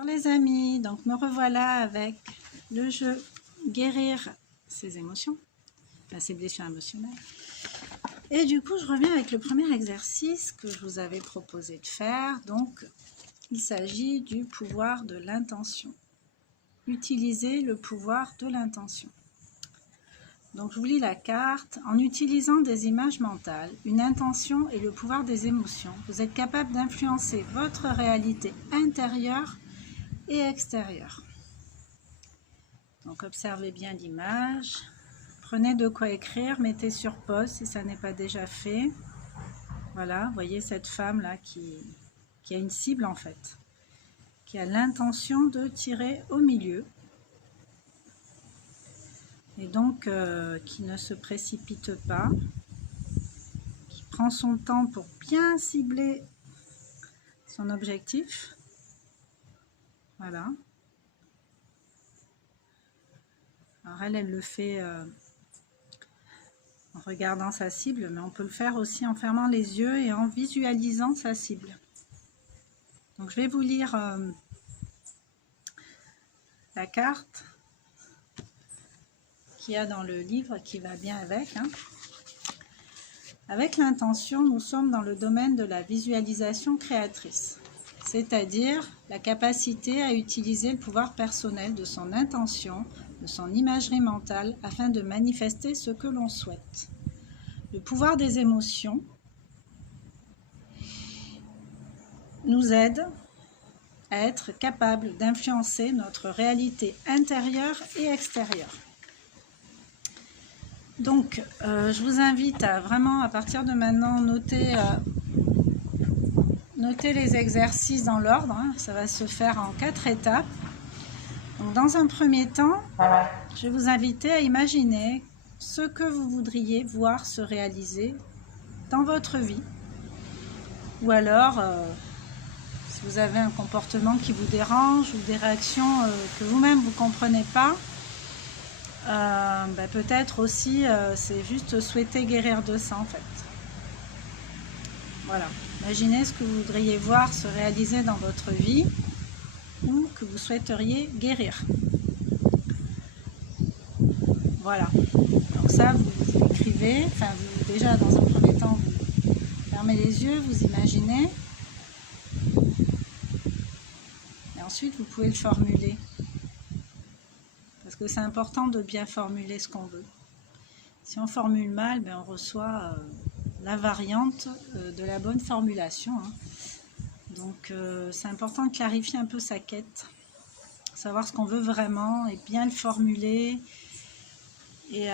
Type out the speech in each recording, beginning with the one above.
Bonjour les amis, donc me revoilà avec le jeu guérir ses émotions, ses blessures émotionnelles. Et du coup je reviens avec le premier exercice que je vous avais proposé de faire. Donc il s'agit du pouvoir de l'intention. Utiliser le pouvoir de l'intention. Donc je vous lis la carte. En utilisant des images mentales, une intention et le pouvoir des émotions, vous êtes capable d'influencer votre réalité intérieure et extérieure. Donc observez bien l'image. Prenez de quoi écrire, mettez sur pause si ça n'est pas déjà fait. Voilà, vous voyez cette femme là qui a une cible en fait, qui a l'intention de tirer au milieu. Et donc qui ne se précipite pas, qui prend son temps pour bien cibler son objectif. Voilà. Alors elle le fait en regardant sa cible, mais on peut le faire aussi en fermant les yeux et en visualisant sa cible. Donc je vais vous lire la carte qu'il y a dans le livre qui va bien avec. Avec l'intention, nous sommes dans le domaine de la visualisation créatrice, c'est-à-dire la capacité à utiliser le pouvoir personnel de son intention, de son imagerie mentale, afin de manifester ce que l'on souhaite. Le pouvoir des émotions nous aide à être capable d'influencer notre réalité intérieure et extérieure. Donc, je vous invite à vraiment, à partir de maintenant, noter les exercices dans l'ordre. Ça va se faire en 4 étapes. Donc, dans un premier temps, je vais vous inviter à imaginer ce que vous voudriez voir se réaliser dans votre vie. Ou alors, si vous avez un comportement qui vous dérange ou des réactions que vous-même vous ne comprenez pas, peut-être aussi c'est juste souhaiter guérir de ça en fait. Voilà, imaginez ce que vous voudriez voir se réaliser dans votre vie ou que vous souhaiteriez guérir. Voilà, donc ça vous écrivez, déjà dans un premier temps vous fermez les yeux, vous imaginez et ensuite vous pouvez le formuler. Parce que c'est important de bien formuler ce qu'on veut. Si on formule mal, on reçoit la variante de la bonne formulation. Donc c'est important de clarifier un peu sa quête, savoir ce qu'on veut vraiment et bien le formuler et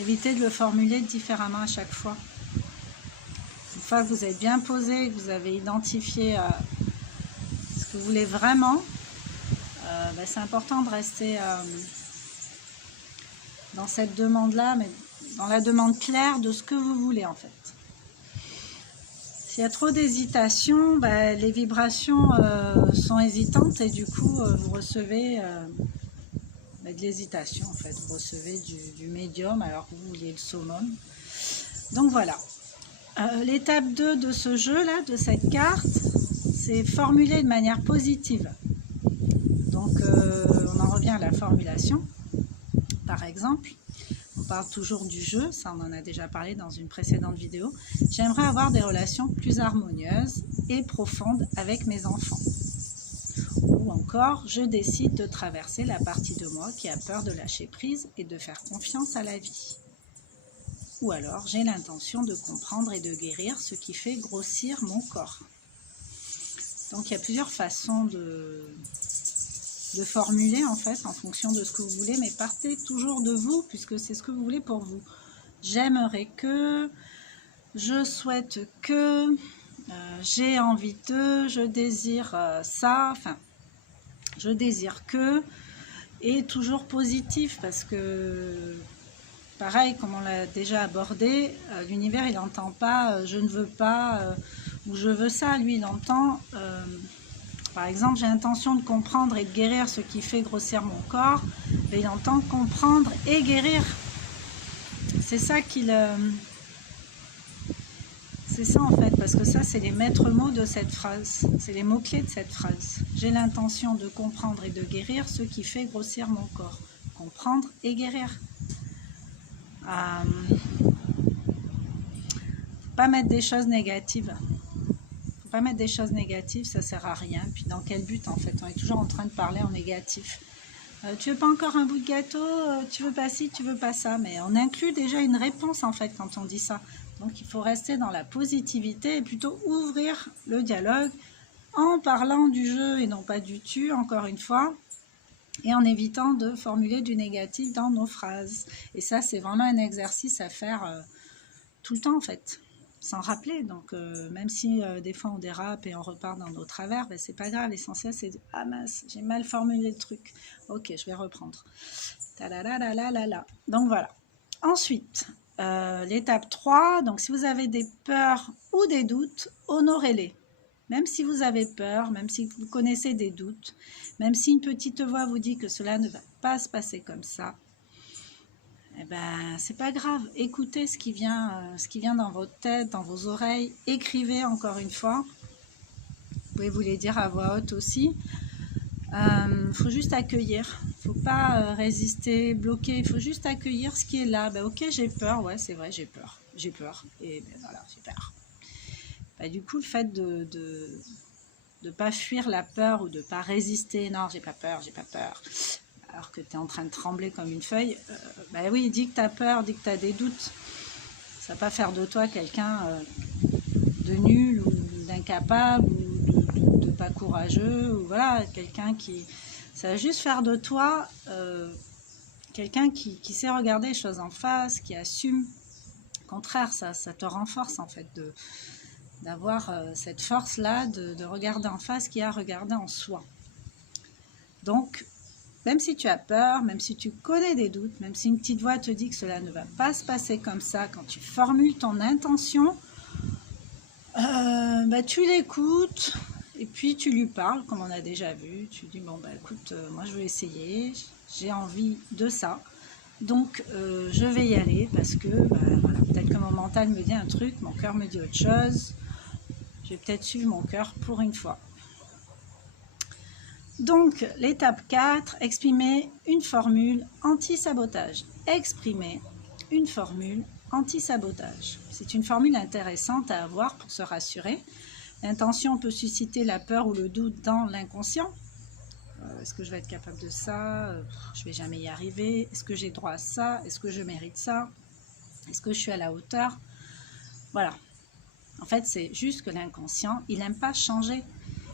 éviter de le formuler différemment à chaque fois. Une fois que vous êtes bien posé, que vous avez identifié ce que vous voulez vraiment, c'est important de rester dans cette demande-là, mais dans la demande claire de ce que vous voulez en fait. S'il y a trop d'hésitation, les vibrations sont hésitantes et du coup vous recevez de l'hésitation en fait. Vous recevez du médium alors que vous vouliez le summum. Donc voilà. L'étape 2 de ce jeu-là, de cette carte, c'est formuler de manière positive. Donc on en revient à la formulation. Par exemple, on parle toujours du jeu, ça on en a déjà parlé dans une précédente vidéo. J'aimerais avoir des relations plus harmonieuses et profondes avec mes enfants. Ou encore, je décide de traverser la partie de moi qui a peur de lâcher prise et de faire confiance à la vie. Ou alors, j'ai l'intention de comprendre et de guérir ce qui fait grossir mon corps. Donc il y a plusieurs façons de formuler en fait en fonction de ce que vous voulez, mais partez toujours de vous puisque c'est ce que vous voulez pour vous. J'aimerais que, je souhaite que, j'ai envie de, je désire ça, je désire que, et toujours positif parce que pareil comme on l'a déjà abordé, l'univers il n'entend pas je ne veux pas ou je veux ça, lui il entend par exemple, j'ai l'intention de comprendre et de guérir ce qui fait grossir mon corps. Et il entend comprendre et guérir. C'est ça C'est ça en fait, parce que ça c'est les maîtres mots de cette phrase, c'est les mots-clés de cette phrase. J'ai l'intention de comprendre et de guérir ce qui fait grossir mon corps. Comprendre et guérir. Pas mettre des choses négatives. Faut pas mettre des choses négatives, ça sert à rien. Puis dans quel but en fait? On est toujours en train de parler en négatif. Tu veux pas encore un bout de gâteau? Tu veux pas ci, tu veux pas ça? Mais on inclut déjà une réponse en fait quand on dit ça. Donc il faut rester dans la positivité et plutôt ouvrir le dialogue en parlant du jeu et non pas du tu, encore une fois, et en évitant de formuler du négatif dans nos phrases. Et ça, c'est vraiment un exercice à faire tout le temps en fait, sans rappeler. Donc même si des fois on dérape et on repart dans nos travers, ben, c'est pas grave. L'essentiel c'est de ah mince, j'ai mal formulé le truc. Ok, je vais reprendre. Donc voilà. Ensuite, l'étape 3, donc si vous avez des peurs ou des doutes, honorez-les. Même si vous avez peur, même si vous connaissez des doutes, même si une petite voix vous dit que cela ne va pas se passer comme ça, eh ben, c'est pas grave. Écoutez ce qui vient dans votre tête, dans vos oreilles. Écrivez encore une fois. Vous pouvez vous les dire à voix haute aussi. Faut juste accueillir. Faut pas résister, bloquer. Il faut juste accueillir ce qui est là. Ben, ok, j'ai peur. Ouais, c'est vrai, j'ai peur. J'ai peur. Et ben, voilà, j'ai peur. Ben, du coup, le fait de pas fuir la peur ou de pas résister. Non, j'ai pas peur, j'ai pas peur. Alors que tu es en train de trembler comme une feuille, ben oui, dis que tu as peur, dis que tu as des doutes. Ça va pas faire de toi quelqu'un de nul ou d'incapable ou de pas courageux, ou voilà, quelqu'un qui... Ça va juste faire de toi quelqu'un qui sait regarder les choses en face, qui assume. Au contraire, ça te renforce en fait d'avoir cette force-là de regarder en face qui a à regarder en soi. Donc, même si tu as peur, même si tu connais des doutes, même si une petite voix te dit que cela ne va pas se passer comme ça, quand tu formules ton intention, bah, tu l'écoutes et puis tu lui parles, comme on a déjà vu. Tu dis, bon, bah, écoute, moi je veux essayer, j'ai envie de ça, donc je vais y aller parce que bah, voilà, peut-être que mon mental me dit un truc, mon cœur me dit autre chose, je vais peut-être suivre mon cœur pour une fois. Donc, l'étape 4, exprimer une formule anti-sabotage. Exprimer une formule anti-sabotage. C'est une formule intéressante à avoir pour se rassurer. L'intention peut susciter la peur ou le doute dans l'inconscient. Est-ce que je vais être capable de ça? Je ne vais jamais y arriver. Est-ce que j'ai droit à ça? Est-ce que je mérite ça? Est-ce que je suis à la hauteur? Voilà. En fait, c'est juste que l'inconscient, il n'aime pas changer.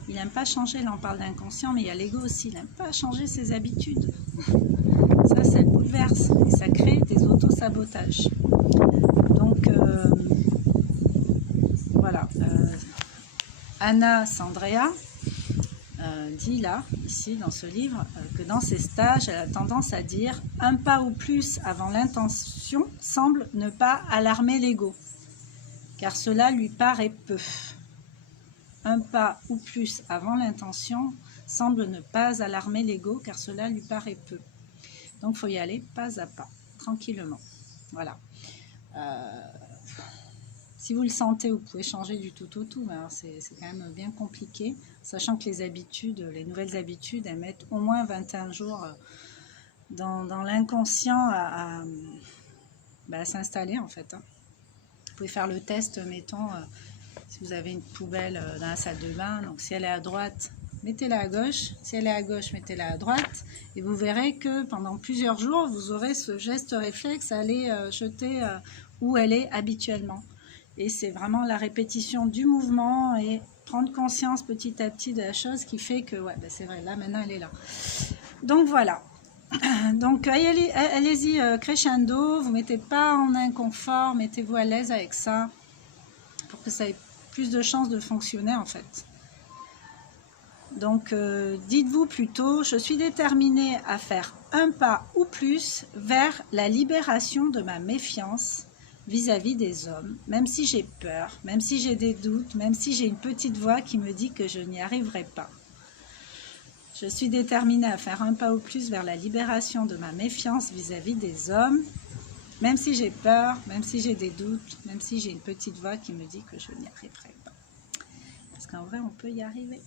Il n'aime pas changer, là on parle d'inconscient, mais il y a l'ego aussi, il n'aime pas changer ses habitudes. Ça le bouleverse et ça crée des auto-sabotages. Donc, voilà. Anna Sandrea dit là, ici dans ce livre, que dans ses stages, elle a tendance à dire « un pas ou plus avant l'intention semble ne pas alarmer l'ego, car cela lui paraît peu ». Un pas ou plus avant l'intention semble ne pas alarmer l'ego car cela lui paraît peu. Donc il faut y aller pas à pas, tranquillement. Voilà. Si vous le sentez, vous pouvez changer du tout au tout, mais c'est quand même bien compliqué, sachant que les habitudes, les nouvelles habitudes, elles mettent au moins 21 jours dans l'inconscient à s'installer en fait. Vous pouvez faire le test, mettons... si vous avez une poubelle dans la salle de bain, donc si elle est à droite, mettez-la à gauche. Si elle est à gauche, mettez-la à droite. Et vous verrez que pendant plusieurs jours, vous aurez ce geste réflexe à aller jeter où elle est habituellement. Et c'est vraiment la répétition du mouvement et prendre conscience petit à petit de la chose qui fait que, ouais, ben c'est vrai, là, maintenant, elle est là. Donc, voilà. Donc, allez-y crescendo. Vous ne mettez pas en inconfort, mettez-vous à l'aise avec ça pour que ça ait plus de chances de fonctionner en fait. Donc dites-vous plutôt, je suis déterminée à faire un pas ou plus vers la libération de ma méfiance vis-à-vis des hommes, même si j'ai peur, même si j'ai des doutes, même si j'ai une petite voix qui me dit que je n'y arriverai pas. Je suis déterminée à faire un pas ou plus vers la libération de ma méfiance vis-à-vis des hommes, Même si j'ai peur, même si j'ai des doutes, même si j'ai une petite voix qui me dit que je n'y arriverai pas. Parce qu'en vrai, on peut y arriver.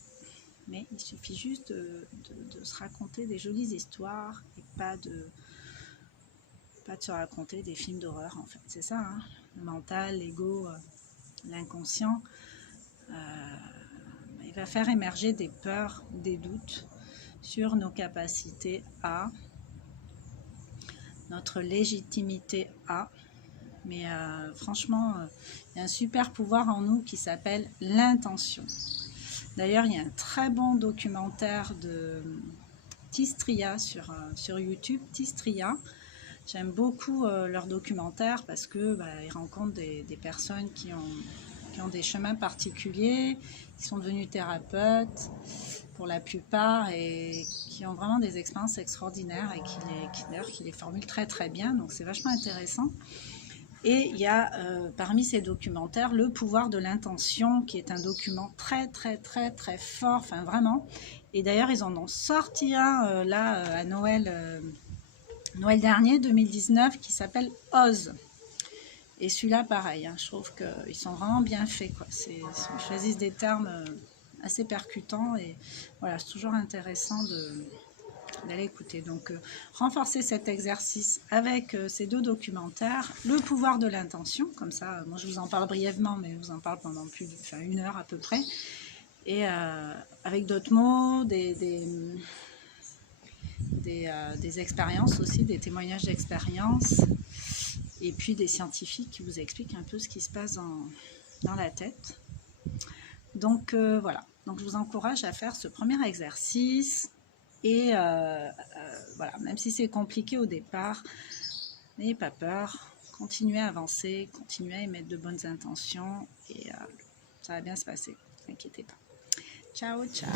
Mais il suffit juste de se raconter des jolies histoires et pas de se raconter des films d'horreur, en fait. C'est ça, hein. Le mental, l'ego, l'inconscient, il va faire émerger des peurs, des doutes sur nos capacités à, notre légitimité à. Mais franchement, il y a un super pouvoir en nous qui s'appelle l'intention. D'ailleurs, il y a un très bon documentaire de Tistria sur YouTube, Tistria. J'aime beaucoup leurs documentaires parce que ils rencontrent des personnes qui ont des chemins particuliers, qui sont devenus thérapeutes pour la plupart et qui ont vraiment des expériences extraordinaires et qui les formulent très très bien. Donc c'est vachement intéressant. Et il y a parmi ces documentaires Le pouvoir de l'intention, qui est un document très très très très fort, enfin vraiment. Et d'ailleurs ils en ont sorti un là à Noël dernier, 2019, qui s'appelle Ose. Et celui-là pareil, hein, je trouve qu'ils sont vraiment bien faits, quoi. Ils choisissent des termes assez percutants et voilà, c'est toujours intéressant d'aller écouter. Donc, renforcer cet exercice avec ces deux documentaires, Le pouvoir de l'intention, comme ça, moi je vous en parle brièvement, mais je vous en parle pendant plus d'une heure à peu près, et avec d'autres mots, des expériences aussi, des témoignages d'expérience, et puis des scientifiques qui vous expliquent un peu ce qui se passe dans la tête. Donc voilà, donc je vous encourage à faire ce premier exercice. Et voilà, même si c'est compliqué au départ, n'ayez pas peur, continuez à avancer, continuez à émettre de bonnes intentions et ça va bien se passer, ne vous inquiétez pas. Ciao, ciao.